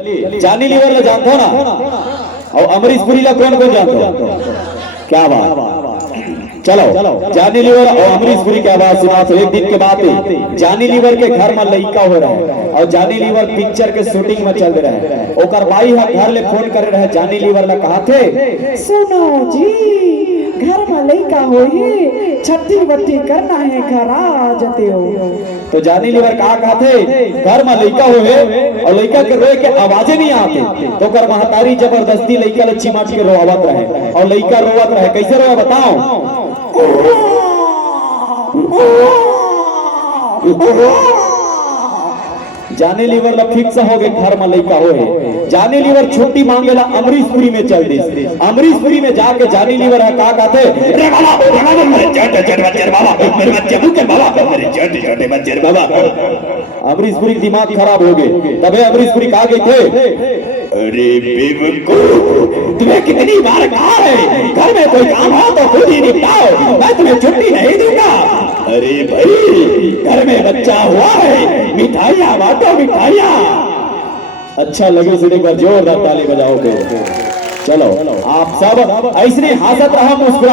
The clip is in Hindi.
चलिए जानी लीवर ला जानते हो ना, और अमरीश पुरी ला कौन कौन जानते हो? क्या बात, चलो जानी लीवर और अमरीश पुरी क्या बात सुना। तो एक दिन के बाद जानी लीवर के घर में लड़का हो रहा है और जानी लीवर पिक्चर के शूटिंग में चल रहा है। ओकर भाई घर ले फोन कर रहे जानी लीवर ला, कहा थे सुनो जी घर में लड़का हो ही छठी बट्टी करना है, घर आ जाते हो। तो जानी लीवर कहा थे घर में लड़का हो है और लड़का के रोए के आवाजें नहीं आते। तो कर महतारी जबरदस्ती लड़का ले चिमाच के रोवत रहे और लड़का रोवत रहे। कैसे रोए बताओ? जानी लीवर ला फिक्स हो गए घर में लड़का हो है। जानी लीवर छोटी मांगेला अमरीश पुरी में चल दी। अमरीश पुरी में जाके जानी लीवर है कहा कहते रे बाबा मेरे छोटे छोटे बच्चे बाबा, मेरे बच्चे मुके बाबा, मेरे छोटे छोटे बच्चे बाबा। अमरीश पुरी दिमाग खराब हो गए। तबे अमरीश पुरी कहा गए थे अरे बेवकूफ, तुम्हें कितनी बार कहा है घर में कोई काम हो तो खुद ही निपटाओ, मैं तुम्हें छुट्टी नहीं दूंगा। अरे भाई घर में बच्चा हुआ है, मिठाइयाँ बांटो मिठाइयाँ। अच्छा लगे सुने एक बार जोरदार ताली बजाओ। चलो आप सब ऐसे हंसत रहो, मुस्कुरा